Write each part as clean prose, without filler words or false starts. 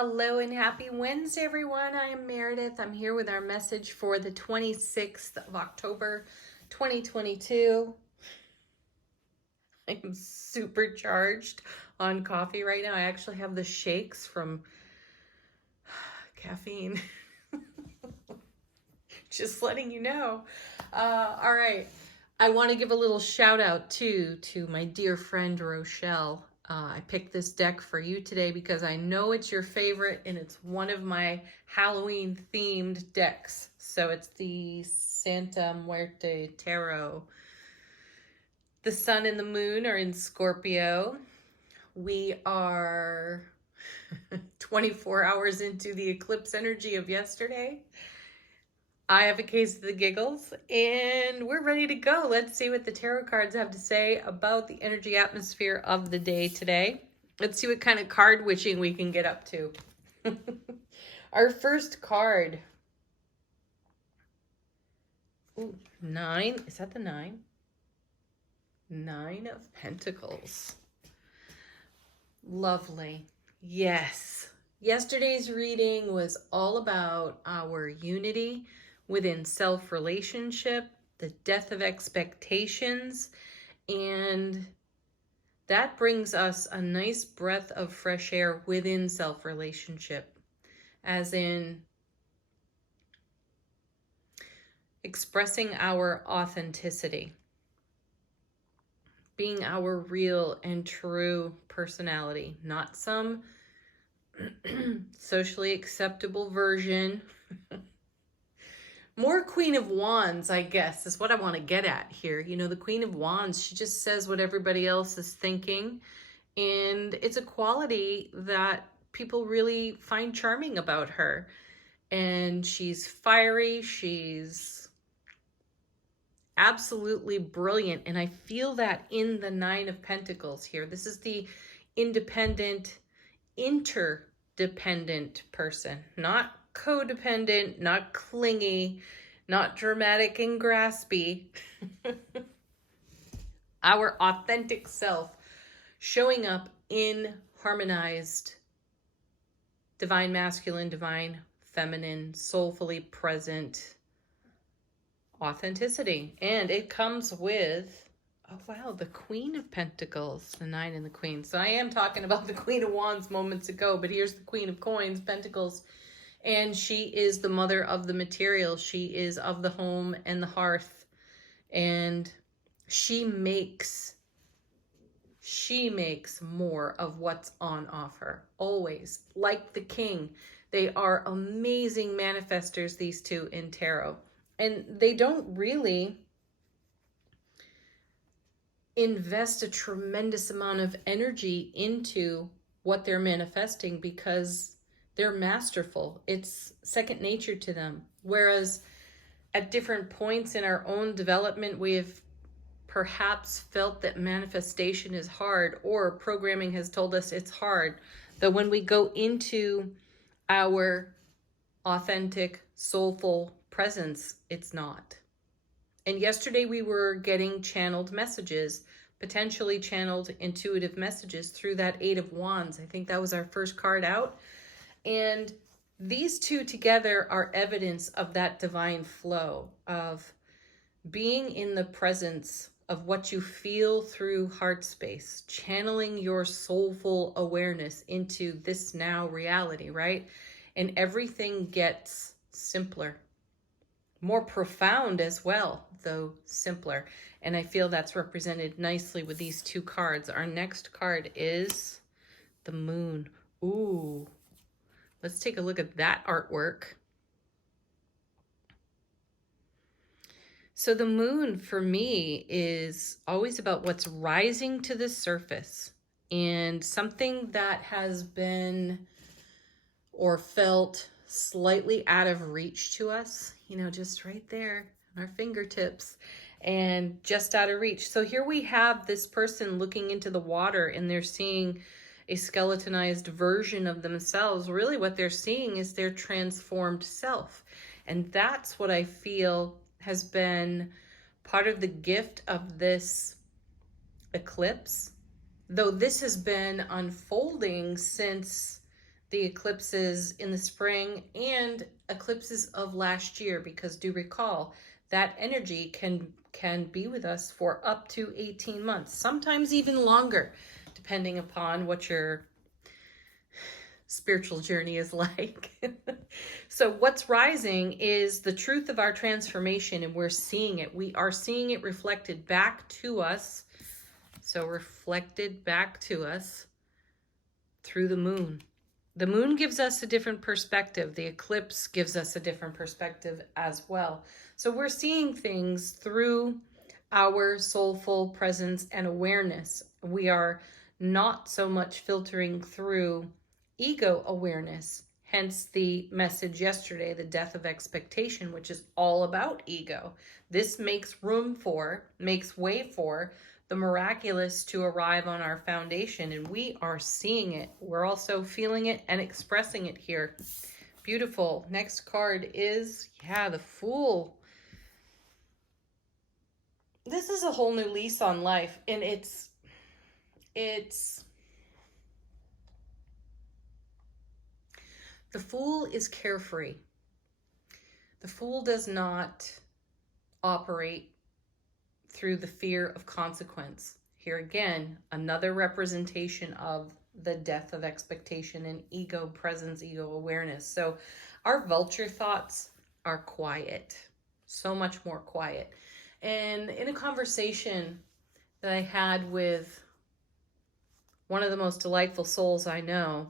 Hello and happy Wednesday, everyone. I am Meredith. I'm here with our message for the 26th of October, 2022. I'm supercharged on coffee right now. I actually have the shakes from caffeine. Just letting you know. All right. I want to give a little shout out to my dear friend Rochelle. I picked this deck for you today because I know it's your favorite and it's one of my Halloween themed decks. So it's the Santa Muerte Tarot. The sun and the moon are in Scorpio. We are 24 hours into the eclipse energy of yesterday. I have a case of the giggles, and we're ready to go. Let's see what the tarot cards have to say about the energy atmosphere of the day today. Let's see what kind of card witching we can get up to. Our first card. Ooh, 9. Is that the 9? 9 of Pentacles. Lovely. Yes. Yesterday's reading was all about our unity within self-relationship, the death of expectations, and that brings us a nice breath of fresh air within self-relationship, as in expressing our authenticity, being our real and true personality, not some socially acceptable version. More Queen of Wands, I guess, is what I want to get at here. You know, the Queen of Wands, she just says what everybody else is thinking. And it's a quality that people really find charming about her. And she's fiery. She's absolutely brilliant. And I feel that in the 9 of Pentacles here. This is the independent, interdependent person, not codependent, not clingy, not dramatic and graspy. Our authentic self showing up in harmonized divine masculine, divine feminine, soulfully present authenticity. And it comes with, oh wow, the Queen of Pentacles, the 9 and the Queen. So I am talking about the Queen of Wands moments ago, but here's the Queen of Coins, Pentacles. And she is the mother of the material. She is of the home and the hearth. And she makes more of what's on offer. Always. Like the King. They are amazing manifestors, these two in tarot. And they don't really invest a tremendous amount of energy into what they're manifesting because they're masterful. It's second nature to them. Whereas at different points in our own development, we have perhaps felt that manifestation is hard, or programming has told us it's hard. That when we go into our authentic, soulful presence, it's not. And yesterday we were getting channeled messages, potentially channeled intuitive messages through that 8 of Wands. I think that was our first card out. And these two together are evidence of that divine flow of being in the presence of what you feel through heart space, channeling your soulful awareness into this now reality, right? And everything gets simpler, more profound as well, though simpler. And I feel that's represented nicely with these two cards. Our next card is the Moon. Ooh. Let's take a look at that artwork. So the moon for me is always about what's rising to the surface and something that has been or felt slightly out of reach to us, you know, just right there on our fingertips and just out of reach. So here we have this person looking into the water and they're seeing a skeletonized version of themselves. Really what they're seeing is their transformed self. And that's what I feel has been part of the gift of this eclipse. Though this has been unfolding since the eclipses in the spring and eclipses of last year, because do recall that energy can be with us for up to 18 months, sometimes even longer, depending upon what your spiritual journey is like. So what's rising is the truth of our transformation, and we're seeing it. We are seeing it reflected back to us. So reflected back to us through the moon. The moon gives us a different perspective. The eclipse gives us a different perspective as well. So we're seeing things through our soulful presence and awareness. We are not so much filtering through ego awareness, hence the message yesterday, the death of expectation, which is all about ego. This makes way for the miraculous to arrive on our foundation, and we are seeing it. We're also feeling it and expressing it here. Beautiful. Next card is, the Fool. This is a whole new lease on life, and it's the Fool is carefree. The Fool does not operate through the fear of consequence. Here again, another representation of the death of expectation and ego presence, ego awareness. So our vulture thoughts are quiet, so much more quiet. And in a conversation that I had with one of the most delightful souls I know,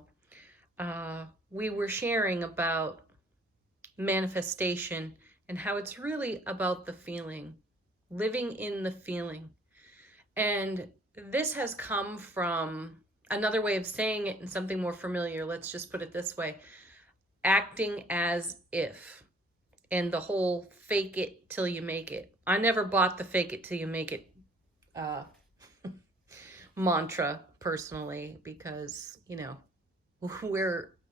we were sharing about manifestation and how it's really about the feeling, living in the feeling. And this has come from another way of saying it and something more familiar. Let's just put it this way: acting as if, and the whole fake it till you make it. I never bought the fake it till you make it mantra personally, because,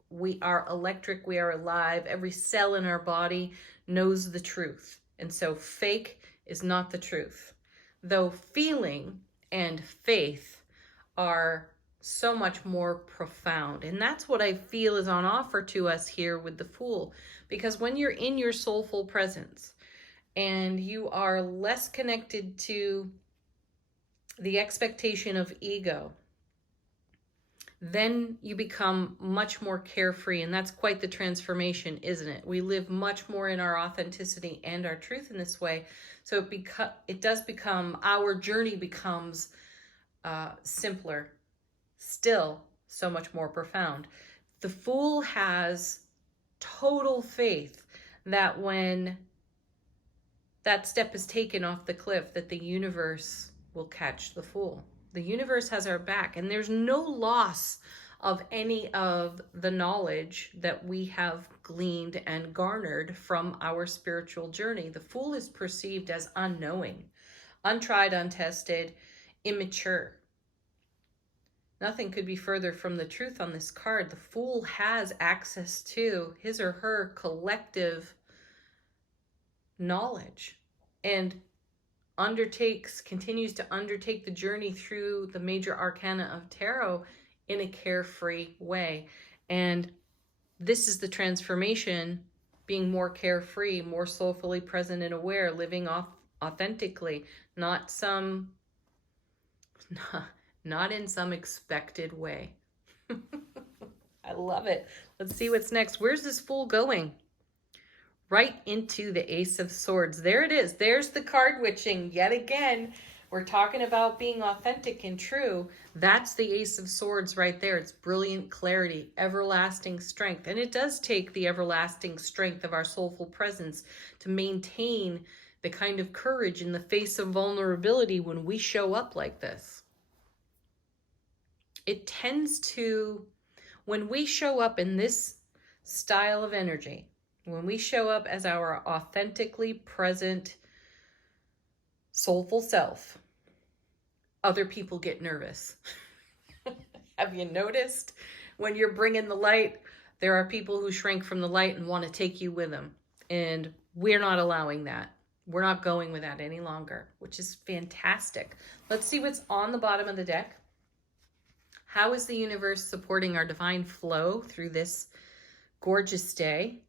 we are electric, we are alive. Every cell in our body knows the truth. And so fake is not the truth. Though feeling and faith are so much more profound. And that's what I feel is on offer to us here with the Fool. Because when you're in your soulful presence and you are less connected to the expectation of ego, then you become much more carefree. And that's quite the transformation, isn't it? We live much more in our authenticity and our truth in this way. So our journey becomes simpler, still so much more profound. The Fool has total faith that when that step is taken off the cliff, that the universe will catch the Fool. The universe has our back, and there's no loss of any of the knowledge that we have gleaned and garnered from our spiritual journey. The Fool is perceived as unknowing, untried, untested, immature. Nothing could be further from the truth on this card. The Fool has access to his or her collective knowledge and continues to undertake the journey through the major arcana of tarot in a carefree way. And this is the transformation: being more carefree, more soulfully present and aware, living authentically, not in some expected way. I love it. Let's see what's next. Where's this Fool going? Right into the Ace of Swords. There it is. There's the card witching yet again. We're talking about being authentic and true. That's the Ace of Swords right there. It's brilliant clarity, everlasting strength. And it does take the everlasting strength of our soulful presence to maintain the kind of courage in the face of vulnerability when we show up like this. It tends to, when we show up in this style of energy, when we show up as our authentically present, soulful self, other people get nervous. Have you noticed? When you're bringing the light, there are people who shrink from the light and want to take you with them. And we're not allowing that. We're not going with that any longer, which is fantastic. Let's see what's on the bottom of the deck. How is the universe supporting our divine flow through this gorgeous day?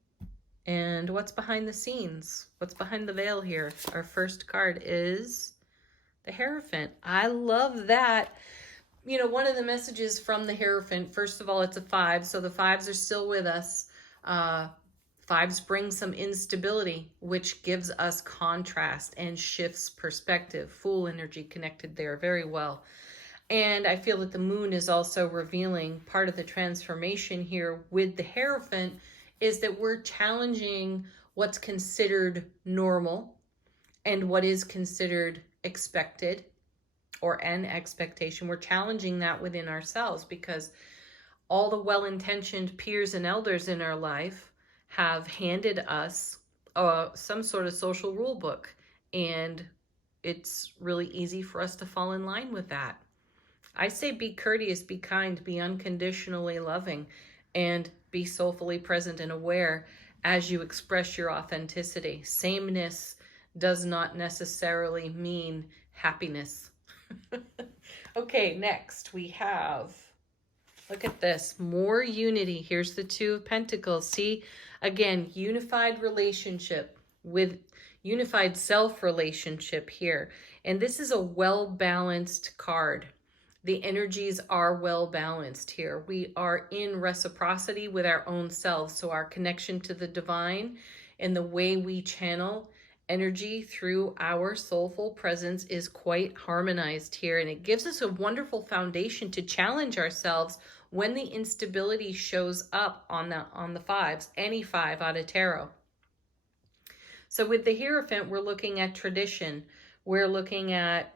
And what's behind the scenes? What's behind the veil here? Our first card is the Hierophant. I love that. You know, one of the messages from the Hierophant, first of all, it's a 5, so the 5s are still with us. 5s bring some instability, which gives us contrast and shifts perspective. Fool energy connected there very well. And I feel that the moon is also revealing part of the transformation here with the Hierophant is that we're challenging what's considered normal and what is considered expected or an expectation. We're challenging that within ourselves because all the well-intentioned peers and elders in our life have handed us some sort of social rule book, and it's really easy for us to fall in line with that. I say be courteous, be kind, be unconditionally loving, and be soulfully present and aware as you express your authenticity. Sameness does not necessarily mean happiness. Okay, next we have, look at this, more unity. Here's the 2 of Pentacles. See, again, unified relationship with unified self-relationship here. And this is a well-balanced card. The energies are well balanced here. We are in reciprocity with our own selves. So our connection to the divine and the way we channel energy through our soulful presence is quite harmonized here. And it gives us a wonderful foundation to challenge ourselves when the instability shows up on the 5s, any 5 out of tarot. So with the Hierophant, we're looking at tradition. We're looking at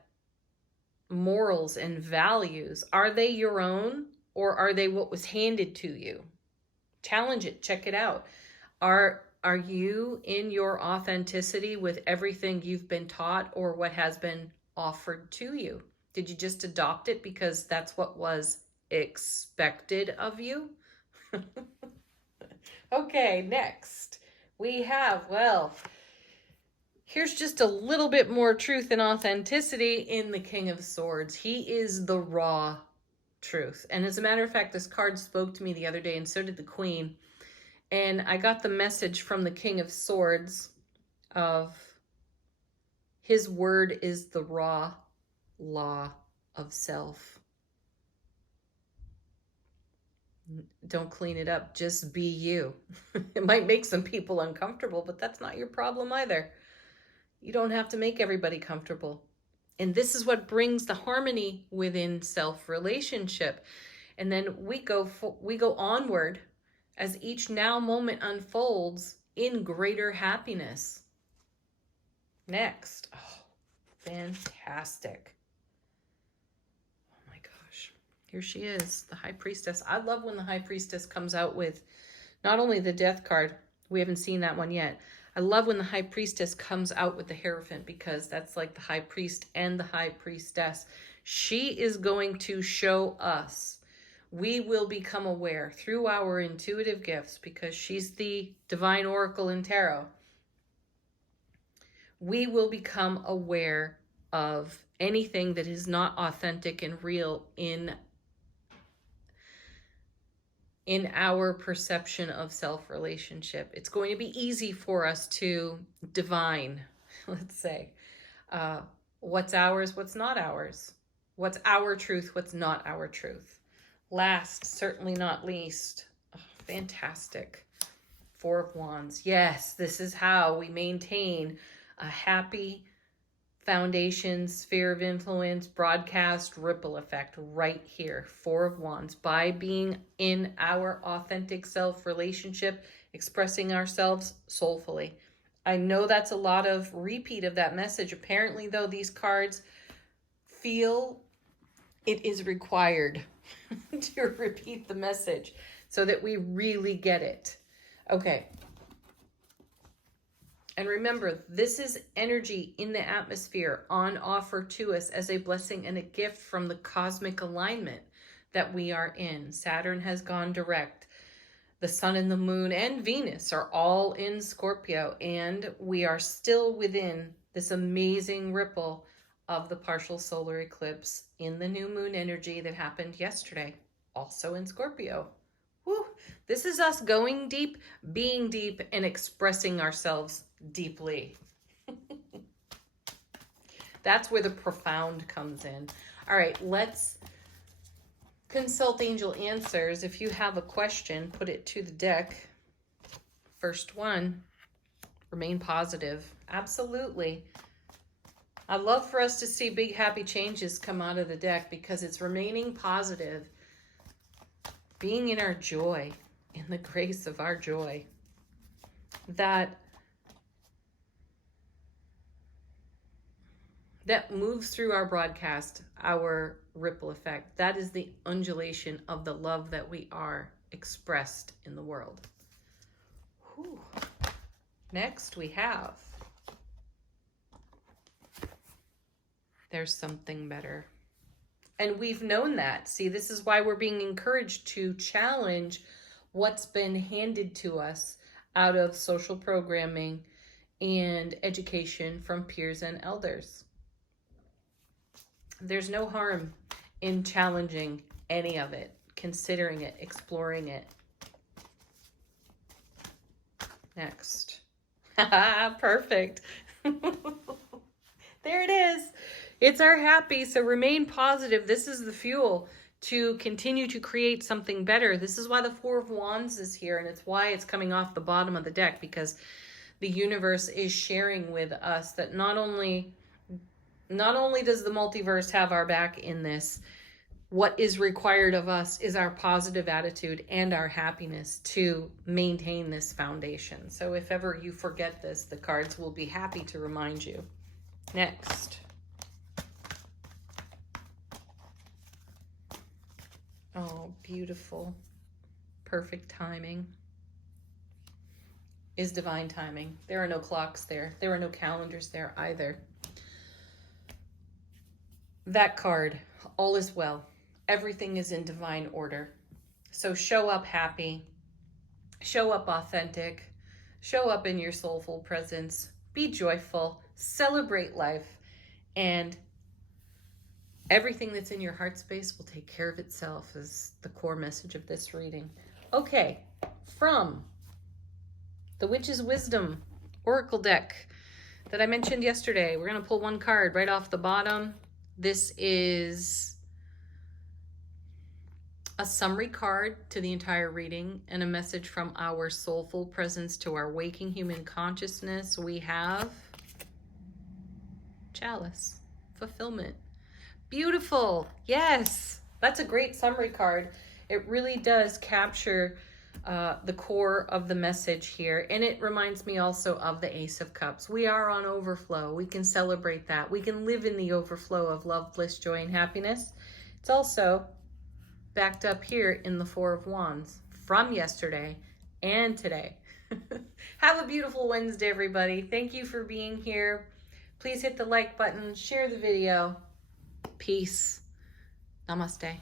morals and values. Are they your own, or are they what was handed to you? Challenge it. Check it out. Are you in your authenticity with everything you've been taught or what has been offered to you? Did you just adopt it because that's what was expected of you? Okay, next we have, well, here's just a little bit more truth and authenticity in the King of Swords. He is the raw truth. And as a matter of fact, this card spoke to me the other day, and so did the Queen. And I got the message from the King of Swords of his word is the raw law of self. Don't clean it up. Just be you. It might make some people uncomfortable, but that's not your problem either. You don't have to make everybody comfortable. And this is what brings the harmony within self-relationship. And then we go onward as each now moment unfolds in greater happiness. Next. Oh, fantastic. Oh my gosh. Here she is, the High Priestess. I love when the High Priestess comes out with not only the Death card, we haven't seen that one yet. I love when the High Priestess comes out with the Hierophant because that's like the High Priest and the High Priestess. She is going to show us. We will become aware through our intuitive gifts because she's the divine oracle in tarot. We will become aware of anything that is not authentic and real in our perception of self-relationship. It's going to be easy for us to divine, let's say, what's ours, what's not ours, what's our truth, what's not our truth. Last, certainly not least, fantastic, 4 of Wands. Yes, this is how we maintain a happy foundation, sphere of influence, broadcast, ripple effect right here. 4 of Wands. By being in our authentic self relationship, expressing ourselves soulfully. I know that's a lot of repeat of that message. Apparently, though, these cards feel it is required to repeat the message so that we really get it. Okay. And remember, this is energy in the atmosphere on offer to us as a blessing and a gift from the cosmic alignment that we are in. Saturn has gone direct. The sun and the moon and Venus are all in Scorpio, and we are still within this amazing ripple of the partial solar eclipse in the new moon energy that happened yesterday, also in Scorpio. Woo. This is us going deep, being deep, and expressing ourselves deeply. That's where the profound comes in. All right, let's consult angel answers. If you have a question, put it to the deck. First one, remain positive. Absolutely. I'd love for us to see big happy changes come out of the deck because it's remaining positive, being in our joy, in the grace of our joy. That moves through our broadcast, our ripple effect. That is the undulation of the love that we are expressed in the world. Whew. Next we have, there's something better. And we've known that. See, this is why we're being encouraged to challenge what's been handed to us out of social programming and education from peers and elders. There's no harm in challenging any of it, considering it, exploring it. Next. Perfect. There it is. It's our happy, so remain positive. This is the fuel to continue to create something better. This is why the Four of Wands is here, and it's why it's coming off the bottom of the deck, because the universe is sharing with us that not only does the multiverse have our back in this, what is required of us is our positive attitude and our happiness to maintain this foundation. So if ever you forget this, the cards will be happy to remind you. Next. Oh, beautiful. Perfect timing is divine timing. There are no clocks there. There are no calendars there either. That card, all is well. Everything is in divine order. So show up happy, show up authentic, show up in your soulful presence, be joyful, celebrate life, and everything that's in your heart space will take care of itself is the core message of this reading. Okay, from the Witch's Wisdom Oracle deck that I mentioned yesterday, we're going to pull one card right off the bottom. This is a summary card to the entire reading and a message from our soulful presence to our waking human consciousness. We have Chalice, fulfillment. Beautiful. Yes, that's a great summary card. It really does capture the core of the message here. And it reminds me also of the Ace of Cups. We are on overflow. We can celebrate that. We can live in the overflow of love, bliss, joy, and happiness. It's also backed up here in the Four of Wands from yesterday and today. Have a beautiful Wednesday, everybody. Thank you for being here. Please hit the like button, share the video. Peace. Namaste.